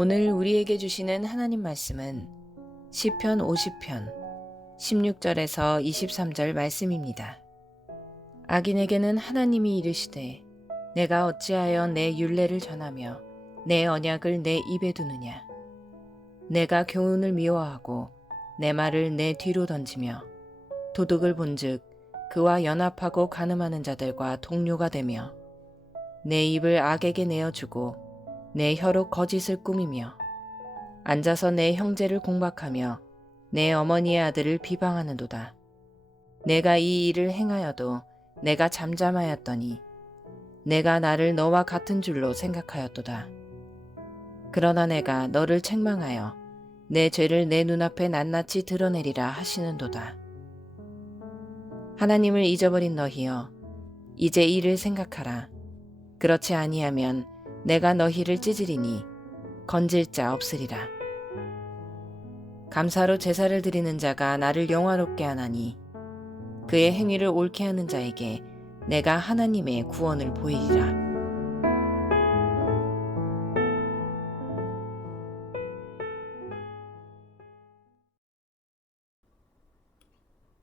오늘 우리에게 주시는 하나님 말씀은 시편 50편 16절에서 23절 말씀입니다. 악인에게는 하나님이 이르시되 내가 어찌하여 내 율례를 전하며 내 언약을 내 입에 두느냐. 내가 교훈을 미워하고 내 말을 내 뒤로 던지며 도둑을 본즉 그와 연합하고 간음하는 자들과 동료가 되며 내 입을 악에게 내어주고 내 혀로 거짓을 꾸미며 앉아서 내 형제를 공박하며 내 어머니의 아들을 비방하는도다. 내가 이 일을 행하여도 내가 잠잠하였더니 내가 나를 너와 같은 줄로 생각하였도다. 그러나 내가 너를 책망하여 내 죄를 내 눈앞에 낱낱이 드러내리라 하시는도다. 하나님을 잊어버린 너희여, 이제 이를 생각하라. 그렇지 아니하면 내가 너희를 찢으리니 건질 자 없으리라. 감사로 제사를 드리는 자가 나를 영화롭게 하나니 그의 행위를 옳게 하는 자에게 내가 하나님의 구원을 보이리라.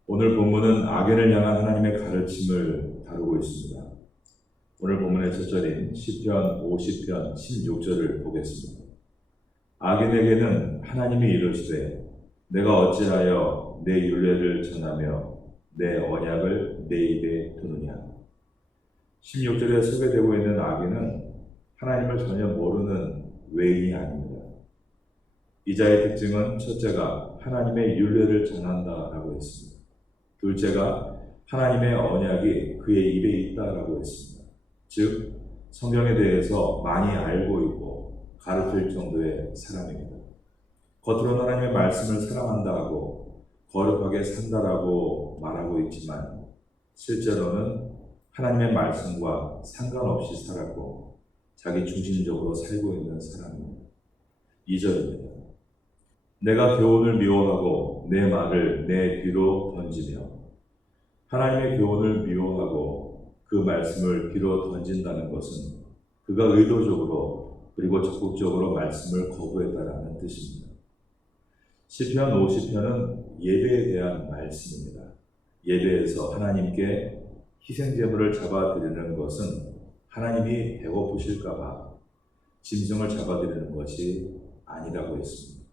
오늘 본문은 악인을 향한 하나님의 가르침을 다루고 있습니다. 오늘 본문의 첫 절인 시편 50편 16절을 보겠습니다. 악인에게는 하나님이 이르시되 내가 어찌하여 내 율례를 전하며 내 언약을 내 입에 두느냐. 16절에 소개되고 있는 악인은 하나님을 전혀 모르는 외인이 아닙니다. 이 자의 특징은 첫째가 하나님의 율례를 전한다라고 했습니다. 둘째가 하나님의 언약이 그의 입에 있다라고 했습니다. 즉 성경에 대해서 많이 알고 있고 가르칠 정도의 사람입니다. 겉으로는 하나님의 말씀을 사랑한다고 거룩하게 산다라고 말하고 있지만 실제로는 하나님의 말씀과 상관없이 살았고 자기 중심적으로 살고 있는 사람입니다. 2절입니다. 내가 교훈을 미워하고 내 말을 내 뒤로 던지며. 하나님의 교훈을 미워하고 그 말씀을 뒤로 던진다는 것은 그가 의도적으로 그리고 적극적으로 말씀을 거부했다라는 뜻입니다. 시편 50편은 예배에 대한 말씀입니다. 예배에서 하나님께 희생제물을 잡아드리는 것은 하나님이 배고프실까봐 짐승을 잡아드리는 것이 아니라고 했습니다.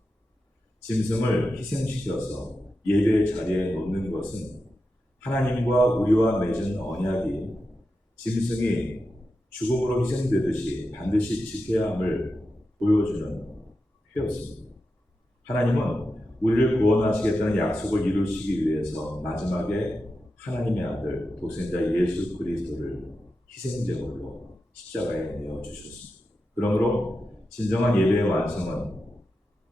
짐승을 희생시켜서 예배의 자리에 놓는 것은 하나님과 우리와 맺은 언약이 짐승이 죽음으로 희생되듯이 반드시 지켜야 함을 보여주는 표였습니다. 하나님은 우리를 구원하시겠다는 약속을 이루시기 위해서 마지막에 하나님의 아들 독생자 예수 그리스도를 희생제물로 십자가에 내어주셨습니다. 그러므로 진정한 예배의 완성은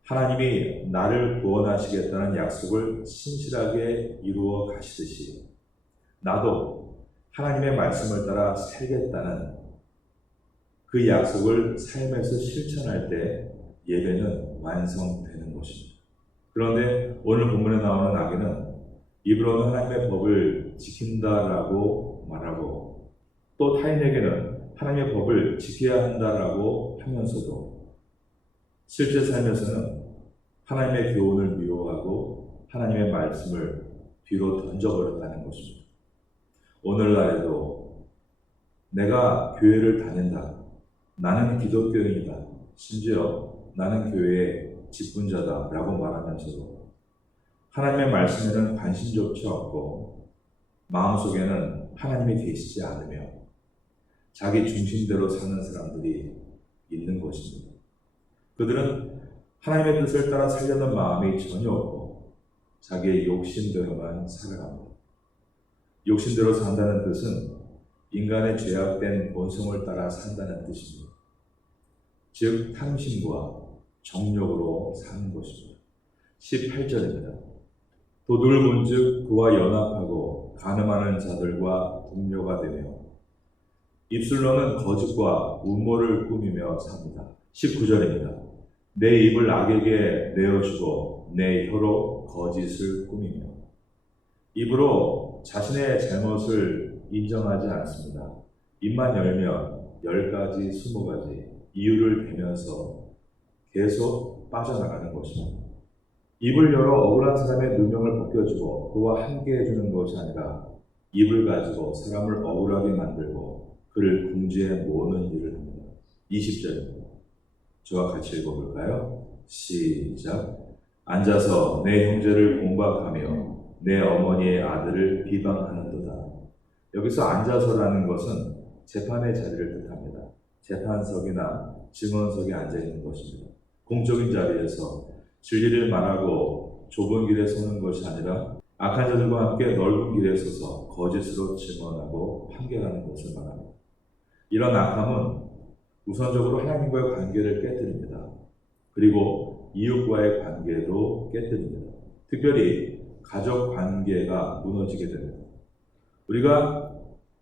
하나님이 나를 구원하시겠다는 약속을 신실하게 이루어 가시듯이 나도 하나님의 말씀을 따라 살겠다는 그 약속을 삶에서 실천할 때 예배는 완성되는 것입니다. 그런데 오늘 본문에 나오는 악인은 입으로는 하나님의 법을 지킨다라고 말하고 또 타인에게는 하나님의 법을 지켜야 한다라고 하면서도 실제 삶에서는 하나님의 교훈을 미워하고 하나님의 말씀을 뒤로 던져버렸다는 것입니다. 오늘날에도 내가 교회를 다닌다. 나는 기독교인이다. 심지어 나는 교회의 직분자다 라고 말하면서도 하나님의 말씀에는 관심조차 없고 마음속에는 하나님이 계시지 않으며 자기 중심대로 사는 사람들이 있는 것입니다. 그들은 하나님의 뜻을 따라 살려는 마음이 전혀 없고 자기의 욕심대로만 살아갑니다. 욕심대로 산다는 뜻은 인간의 죄악된 본성을 따라 산다는 뜻입니다. 즉 탐심과 정욕으로 사는 것입니다. 18절입니다. 도둑을 본즉 그와 연합하고 간음하는 자들과 동료가 되며 입술로는 거짓과 음모를 꾸미며 삽니다. 19절입니다. 내 입을 악에게 내어주고 내 혀로 거짓을 꾸미며. 입으로 자신의 잘못을 인정하지 않습니다. 입만 열면 10가지, 20가지 이유를 대면서 계속 빠져나가는 것입니다. 입을 열어 억울한 사람의 누명을 벗겨주고 그와 함께 해주는 것이 아니라 입을 가지고 사람을 억울하게 만들고 그를 궁지에 모으는 일을 합니다. 20절입니다. 저와 같이 읽어볼까요? 시작. 앉아서 내 형제를 공박하며 내 어머니의 아들을 비방하는도다. 여기서 앉아서라는 것은 재판의 자리를 뜻합니다. 재판석이나 증언석에 앉아있는 것입니다. 공적인 자리에서 진리를 말하고 좁은 길에 서는 것이 아니라 악한 자들과 함께 넓은 길에 서서 거짓으로 증언하고 판결하는 것을 말합니다. 이런 악함은 우선적으로 하나님과의 관계를 깨뜨립니다. 그리고 이웃과의 관계도 깨뜨립니다. 특별히 가족 관계가 무너지게 됩니다. 우리가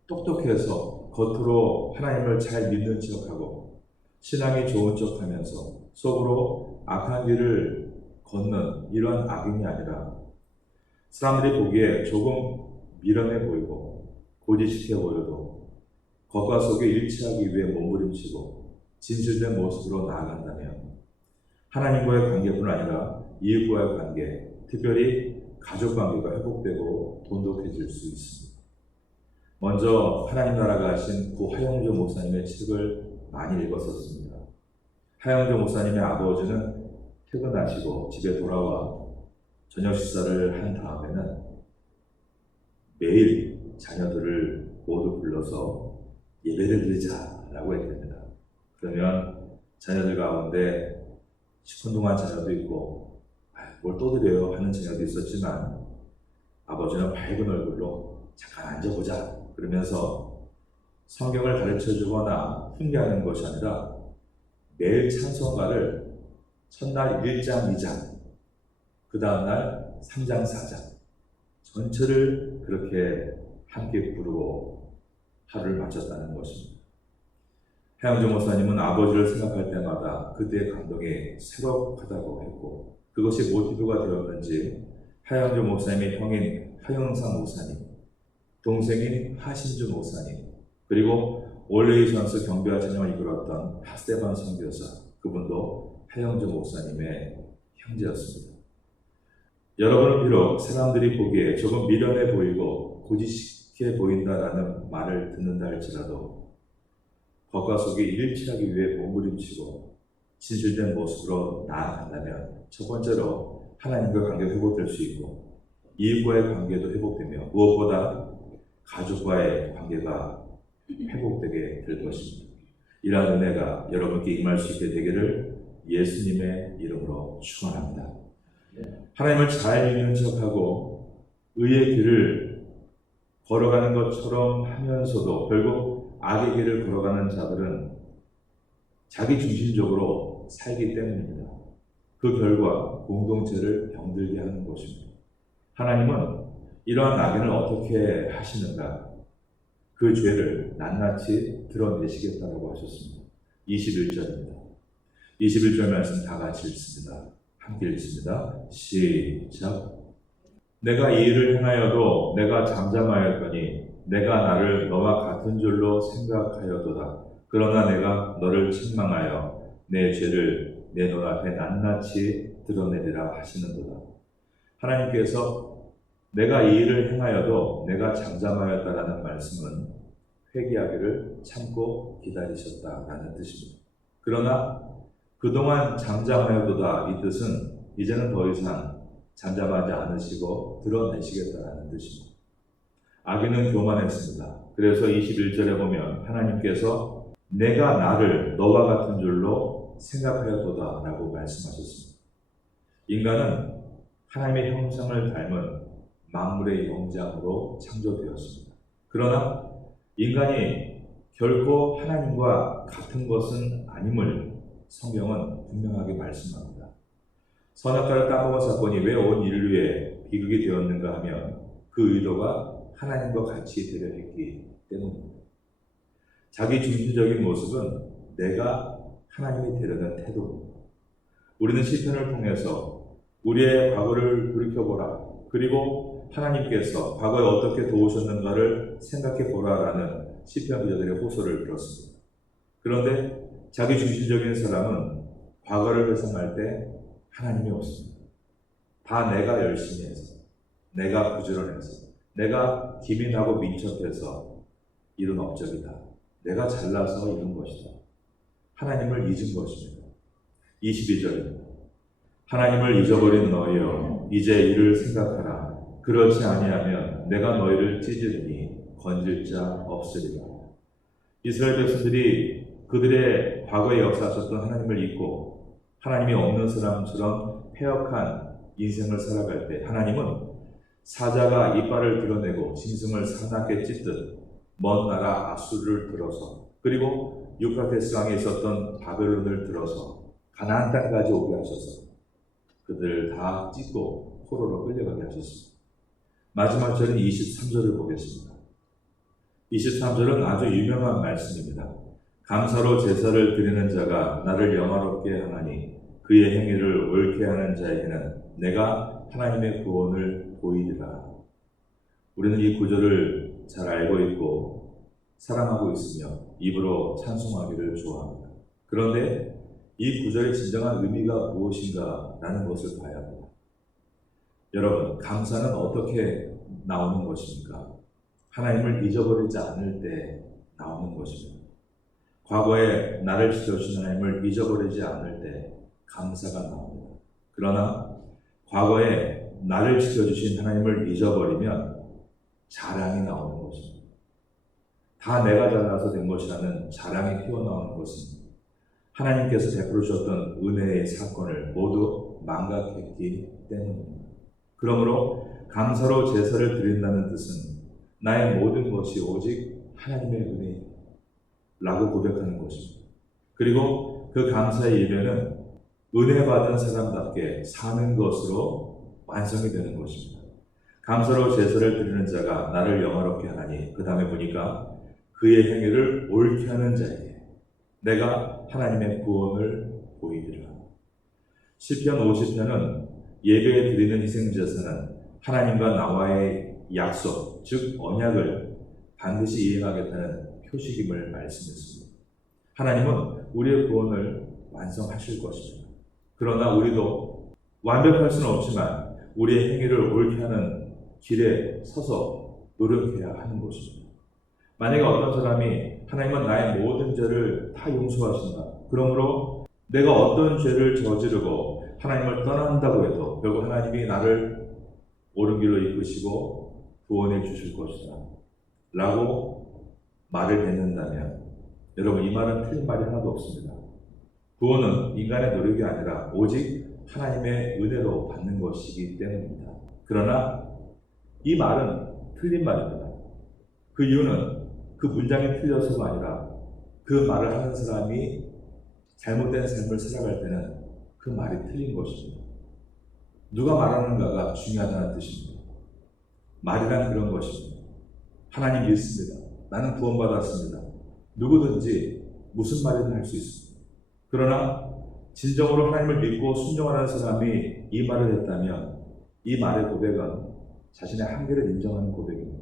똑똑해서 겉으로 하나님을 잘 믿는 척하고 신앙이 좋은 척하면서 속으로 악한 길을 걷는 이런 악인이 아니라 사람들이 보기에 조금 미련해 보이고 고지식해 보여도 겉과 속에 일치하기 위해 몸부림치고 진실된 모습으로 나아간다면 하나님과의 관계뿐 아니라 이웃과의 관계, 특별히 가족 관계가 회복되고 돈독해질 수 있습니다. 먼저 하나님 나라가 하신 구 하영조 목사님의 책을 많이 읽었었습니다. 하영조 목사님의 아버지는 퇴근하시고 집에 돌아와 저녁 식사를 한 다음에는 매일 자녀들을 모두 불러서 예배를 드리자라고 했답니다. 그러면 자녀들 가운데 시큰둥한 자녀도 있고 뭘 또 드려요 하는 자녀도 있었지만 아버지는 밝은 얼굴로 잠깐 앉아보자 그러면서 성경을 가르쳐주거나 훈계하는 것이 아니라 매일 찬송가를 첫날 1장, 2장, 그 다음날 3장, 4장 전체를 그렇게 함께 부르고 하루를 마쳤다는 것입니다. 하영조 목사님은 아버지를 생각할 때마다 그때의 감동이 새록하다고 했고 그것이 모티브가 되었는지 하영조 목사님의 형인 하영상 목사님, 동생인 하신주 목사님, 그리고 올레이션스 경배와 찬양을 이끌었던 하스테반 선교사, 그분도 하영조 목사님의 형제였습니다. 여러분은 비록 사람들이 보기에 조금 미련해 보이고 고지식해 보인다라는 말을 듣는다 할지라도 겉과 속이 일치하기 위해 몸부림치고 진실된 모습으로 나아간다면 첫 번째로 하나님과 관계가 회복될 수 있고 이웃과의 관계도 회복되며 무엇보다 가족과의 관계가 회복되게 될 것입니다. 이러한 은혜가 여러분께 임할 수 있게 되기를 예수님의 이름으로 축원합니다. 하나님을 잘 믿는 척하고 의의 길을 걸어가는 것처럼 하면서도 결국 악의 길을 걸어가는 자들은 자기 중심적으로 살기 때문입니다. 그 결과 공동체를 병들게 하는 것입니다. 하나님은 이러한 악인을 어떻게 하시는가? 그 죄를 낱낱이 드러내시겠다고 하셨습니다. 21절입니다. 21절 말씀 다 같이 읽습니다. 함께 읽습니다. 시작. 내가 이 일을 행하여도 내가 잠잠하였더니 내가 나를 너와 같은 줄로 생각하여도다. 그러나 내가 너를 책망하여 내 죄를 내 눈앞에 낱낱이 드러내리라 하시는도다. 하나님께서 내가 이 일을 행하여도 내가 잠잠하였다라는 말씀은 회개하기를 참고 기다리셨다라는 뜻입니다. 그러나 그동안 잠잠하여도다 이 뜻은 이제는 더 이상 잠잠하지 않으시고 드러내시겠다라는 뜻입니다. 악인은 교만했습니다. 그래서 21절에 보면 하나님께서 내가 나를 너와 같은 줄로 생각하였도다 라고 말씀하셨습니다. 인간은 하나님의 형상을 닮은 만물의 영장으로 창조되었습니다. 그러나 인간이 결코 하나님과 같은 것은 아님을 성경은 분명하게 말씀합니다. 선악과를 따먹은 사건이 왜 온 인류에 비극이 되었는가 하면 그 의도가 하나님과 같이 되려 했기 때문입니다. 자기 중심적인 모습은 내가 하나님이 되려는 태도입니다. 우리는 시편을 통해서 우리의 과거를 돌이켜보라. 그리고 하나님께서 과거에 어떻게 도우셨는가를 생각해보라라는 시편 기자들의 호소를 들었습니다. 그런데 자기 중심적인 사람은 과거를 회상할 때 하나님이 없습니다. 다 내가 열심히 해서, 내가 부지런해서, 내가 기민하고 민첩해서 이룬 업적이다. 내가 잘나서 이룬 것이다. 하나님을 잊은 것입니다. 22절입니다. 하나님을 잊어버린 너희여, 이제 이를 생각하라. 그렇지 아니하면 내가 너희를 찢으리니 건질 자 없으리라. 이스라엘 백성들이 그들의 과거에 역사하셨던 하나님을 잊고 하나님이 없는 사람처럼 패역한 인생을 살아갈 때 하나님은 사자가 이빨을 드러내고 짐승을 사납게 찢듯 먼 나라 아수르를 들어서 그리고 유프라테스 강에 있었던 바벨론을 들어서 가나안 땅까지 오게 하셔서 그들 다 찢고 포로로 끌려가게 하셨습니다. 마지막 절인 23절을 보겠습니다. 23절은 아주 유명한 말씀입니다. 감사로 제사를 드리는 자가 나를 영화롭게 하나니 그의 행위를 옳게 하는 자에게는 내가 하나님의 구원을 보이리라. 우리는 이 구절을 잘 알고 있고 사랑하고 있으며 입으로 찬송하기를 좋아합니다. 그런데 이 구절의 진정한 의미가 무엇인가 라는 것을 봐야 합니다. 여러분, 감사는 어떻게 나오는 것입니까? 하나님을 잊어버리지 않을 때 나오는 것입니다. 과거에 나를 지켜주신 하나님을 잊어버리지 않을 때 감사가 나옵니다. 그러나 과거에 나를 지켜주신 하나님을 잊어버리면 자랑이 나오는 것입니다. 다 내가 잘나서 된 것이라는 자랑이 튀어나오는 것은 하나님께서 베풀어 주셨던 은혜의 사건을 모두 망각했기 때문입니다. 그러므로 감사로 제사를 드린다는 뜻은 나의 모든 것이 오직 하나님의 은혜라고 고백하는 것입니다. 그리고 그 감사의 이면은 은혜 받은 사람답게 사는 것으로 완성이 되는 것입니다. 감사로 제사를 드리는 자가 나를 영화롭게 하나니 그 다음에 보니까 그의 행위를 옳게 하는 자에게 내가 하나님의 구원을 보이리라. 시편 50편은 예배에 드리는 희생제사는 하나님과 나와의 약속, 즉 언약을 반드시 이행하겠다는 표식임을 말씀했습니다. 하나님은 우리의 구원을 완성하실 것입니다. 그러나 우리도 완벽할 수는 없지만 우리의 행위를 옳게 하는 길에 서서 노력해야 하는 것입니다. 만약에 어떤 사람이 하나님은 나의 모든 죄를 다 용서하신다. 그러므로 내가 어떤 죄를 저지르고 하나님을 떠난다고 해도 결국 하나님이 나를 옳은 길로 이끄시고 구원해 주실 것이다. 라고 말을 뱉는다면 여러분 이 말은 틀린 말이 하나도 없습니다. 구원은 인간의 노력이 아니라 오직 하나님의 은혜로 받는 것이기 때문입니다. 그러나 이 말은 틀린 말입니다. 그 이유는 그 문장이 틀려서가 아니라 그 말을 하는 사람이 잘못된 삶을 살아갈 때는 그 말이 틀린 것입니다. 누가 말하는가가 중요하다는 뜻입니다. 말이란 그런 것입니다. 하나님 믿습니다. 나는 구원받았습니다. 누구든지 무슨 말이든 할 수 있습니다. 그러나 진정으로 하나님을 믿고 순종하는 사람이 이 말을 했다면 이 말의 고백은 자신의 한계를 인정하는 고백입니다.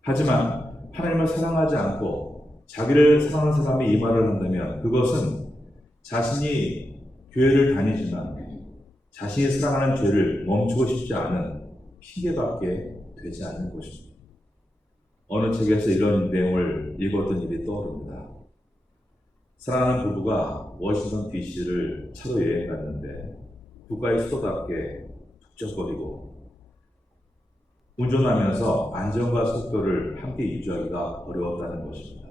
하지만 하나님을 사랑하지 않고 자기를 사랑하는 사람이 이 말을 한다면 그것은 자신이 교회를 다니지만 자신이 사랑하는 죄를 멈추고 싶지 않은 핑계밖에 되지 않는 것입니다. 어느 책에서 이런 내용을 읽었던 일이 떠오릅니다. 사랑하는 부부가 워싱턴 DC를 차로 여행 갔는데 국가의 수도답게 북적거리고 운전하면서 안전과 속도를 함께 유지하기가 어려웠다는 것입니다.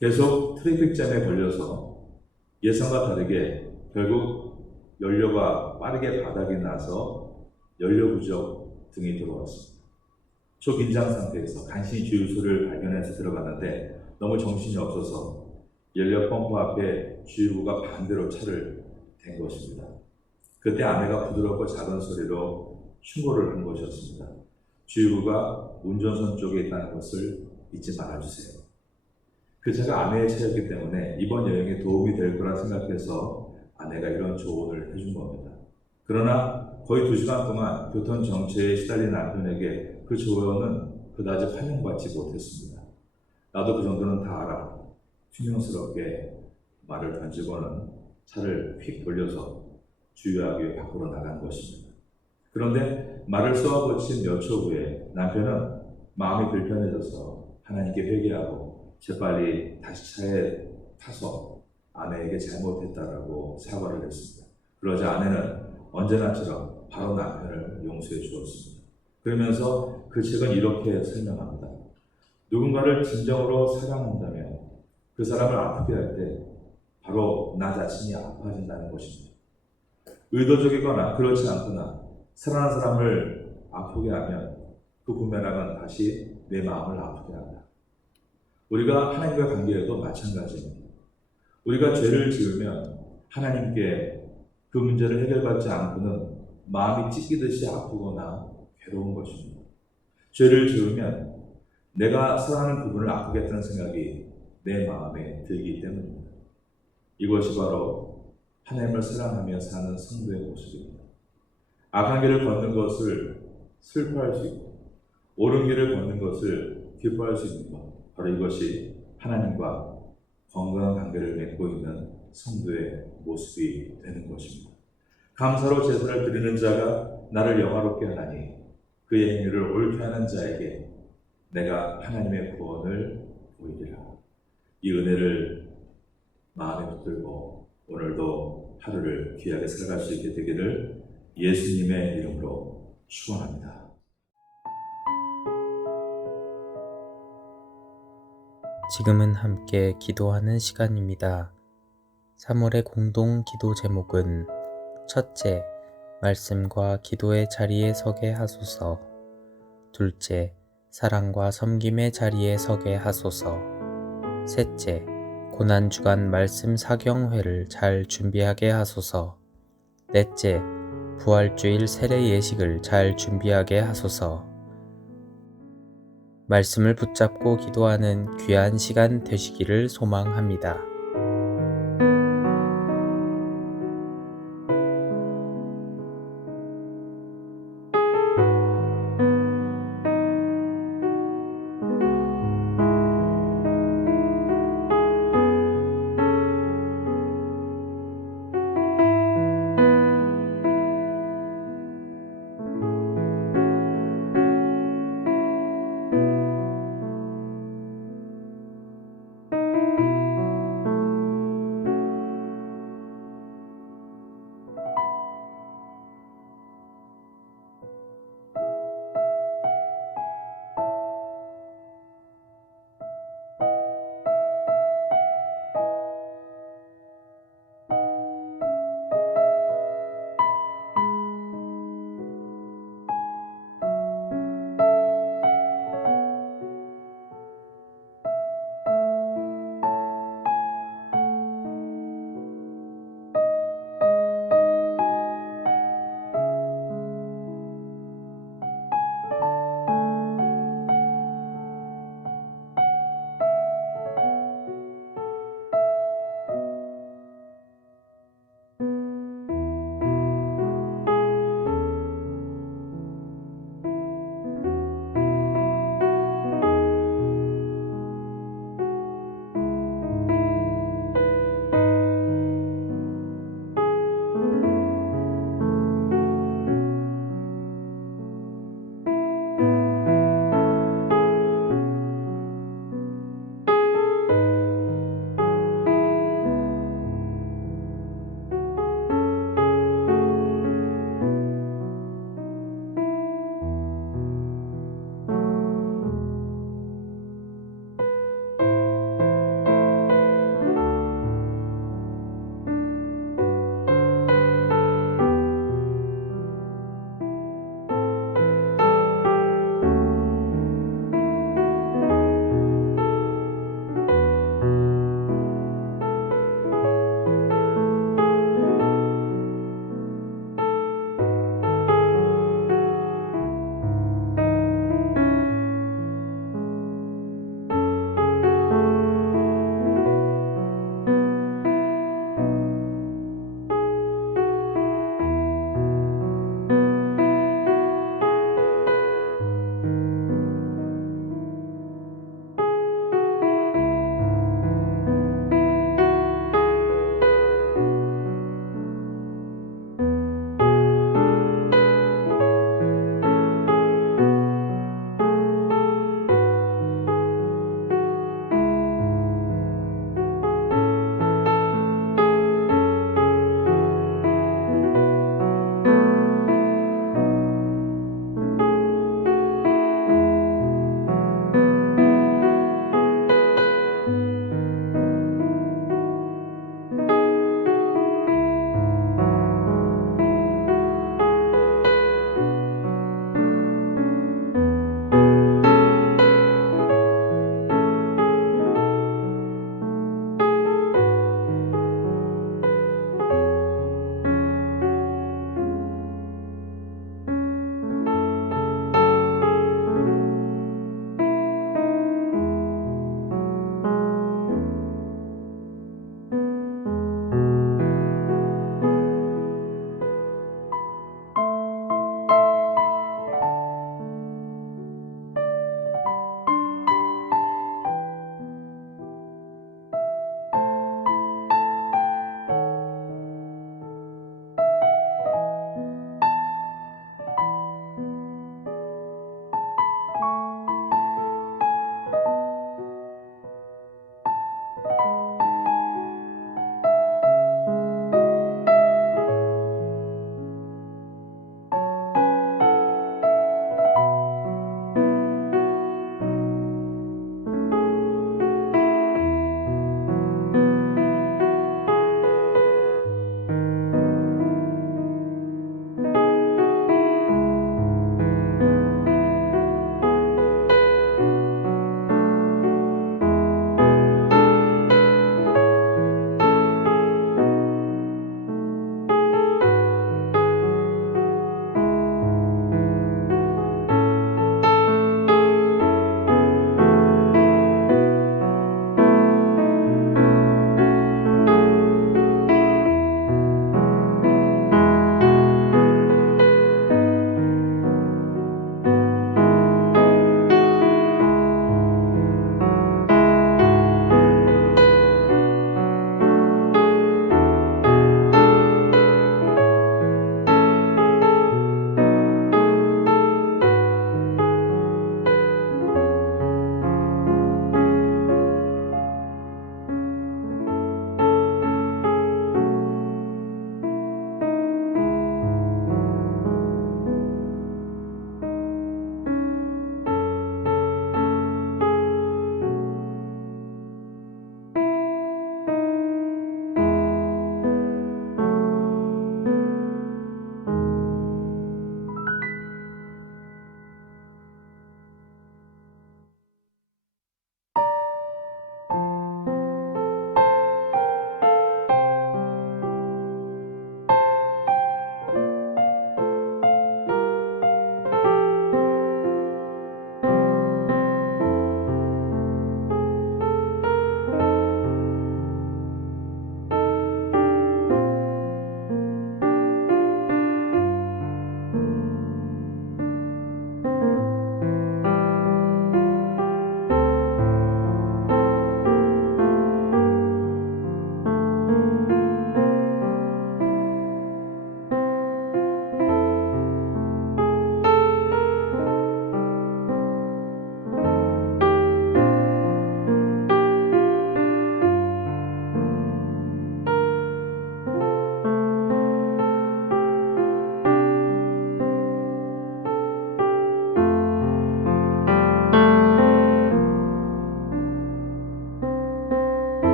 계속 트래픽잼에 걸려서 예상과 다르게 결국 연료가 빠르게 바닥에 나서 연료 부족 등이 들어왔습니다. 초긴장 상태에서 간신히 주유소를 발견해서 들어갔는데 너무 정신이 없어서 연료 펌프 앞에 주유구가 반대로 차를 댄 것입니다. 그때 아내가 부드럽고 작은 소리로 충고를 한 것이었습니다. 주유구가 운전선 쪽에 있다는 것을 잊지 말아주세요. 그 차가 아내의 차였기 때문에 이번 여행에 도움이 될 거라 생각해서 아내가 이런 조언을 해준 겁니다. 그러나 거의 2시간 동안 교통 정체에 시달린 남편에게 그 조언은 그다지 환영받지 못했습니다. 나도 그 정도는 다 알아. 퉁명스럽게 말을 던지고는 차를 휙 돌려서 주유하기 위해 밖으로 나간 것입니다. 그런데 말을 쏘아붙인 몇 초 후에 남편은 마음이 불편해져서 하나님께 회개하고 재빨리 다시 차에 타서 아내에게 잘못했다라고 사과를 했습니다. 그러자 아내는 언제나처럼 바로 남편을 용서해 주었습니다. 그러면서 그 책은 이렇게 설명합니다. 누군가를 진정으로 사랑한다면 그 사람을 아프게 할 때 바로 나 자신이 아파진다는 것입니다. 의도적이거나 그렇지 않거나 사랑하는 사람을 아프게 하면 그 부메랑은 다시 내 마음을 아프게 한다. 우리가 하나님과 관계에도 마찬가지입니다. 우리가 죄를 지으면 하나님께 그 문제를 해결받지 않고는 마음이 찢기듯이 아프거나 괴로운 것입니다. 죄를 지으면 내가 사랑하는 그분을 아프겠다는 생각이 내 마음에 들기 때문입니다. 이것이 바로 하나님을 사랑하며 사는 성도의 모습입니다. 악한 길을 걷는 것을 슬퍼할 수 있고 옳은 길을 걷는 것을 기뻐할 수 있는 것, 바로 이것이 하나님과 건강한 관계를 맺고 있는 성도의 모습이 되는 것입니다. 감사로 제사를 드리는 자가 나를 영화롭게 하나니 그의 행위를 옳게 하는 자에게 내가 하나님의 구원을 보이리라. 이 은혜를 마음에 붙들고 오늘도 하루를 귀하게 살아갈 수 있게 되기를 예수님의 이름으로 축원합니다. 지금은 함께 기도하는 시간입니다. 3월의 공동 기도 제목은 첫째, 말씀과 기도의 자리에 서게 하소서. 둘째, 사랑과 섬김의 자리에 서게 하소서. 셋째, 고난주간 말씀 사경회를 잘 준비하게 하소서. 넷째, 부활주일 세례 예식을 잘 준비하게 하소서. 말씀을 붙잡고 기도하는 귀한 시간 되시기를 소망합니다.